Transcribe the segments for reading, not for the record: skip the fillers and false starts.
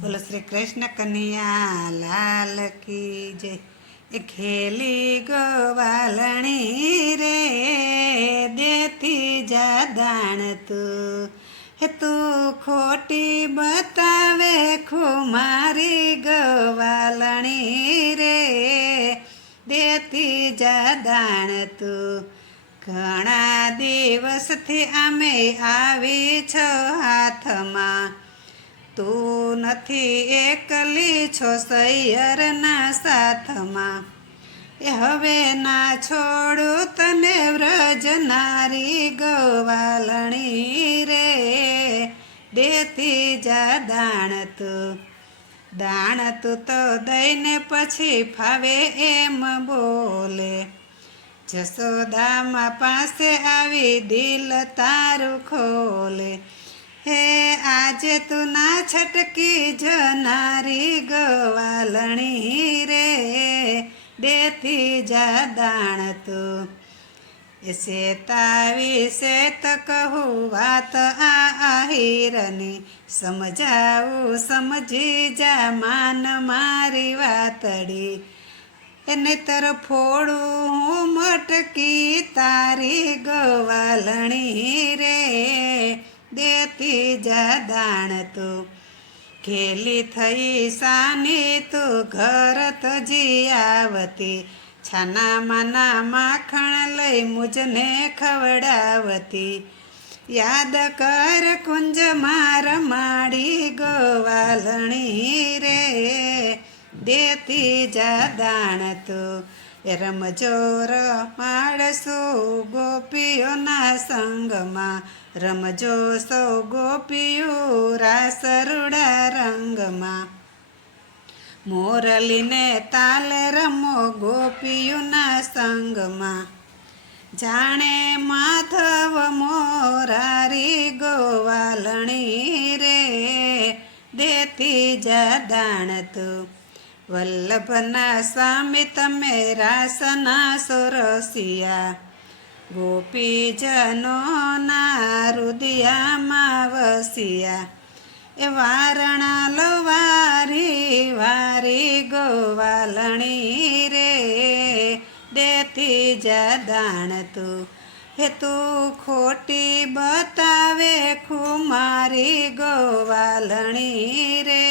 बोलो श्री कृष्ण कन्हैया लाल की जय। ए खेली गोवालणी रे देती जा दाण तू हे तू खोटी बतावे खुमारी गोवालणी रे देती जा दाण तू घणा दिवसथी आमे आवी छो हाथमां तू नथी एकली छो सैयरना સાથમાં એ હવે ના છોડું તને વ્રજનારી ગોવાલણી રે દેતી जा દાણ તું તો દઈને પછી ફાવે એમ બોલે જશોદામાં પાસે આવી દિલ તારું ખોલે हे आजे तू ना छटकी जनारी गोवालणी रे देती जा दाण तू ऐसे तावी से तो कहूँ बात आहिरनी समझाऊ समझी जा मान मारी वातड़ी एने तर फोड़ू हूँ मटकी तारी गोवालणी रे देती जा दाण तू खेली थई सानी तू घर तजी आवती छाना माना माखण लई मुझने खवड़ावती याद कर कुंज मार माड़ी गोवालणी रे देती जा दाण तू रमजो रमाड़सो गोपीओना संगमा रमजो सौ गोपीओ रासरुड़ा रंगमा मोरलीने ताल रमो गोपीओना संगमा जाने माधव मोरारी गोवालणी रे देती जा दाण तू वल्लभना स्वामी तमे रासना सोरसिया गोपीजनोना हृदयमां वसिया ए वारणा लो वारी वारी गोवालणी रे देती जा दाण तू हे तू खोटी बतावे खुमारी गोवालणी रे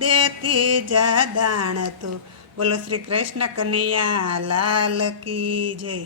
देती जा दाण तू। बोलो श्री कृष्ण कन्हैया लाल की जय।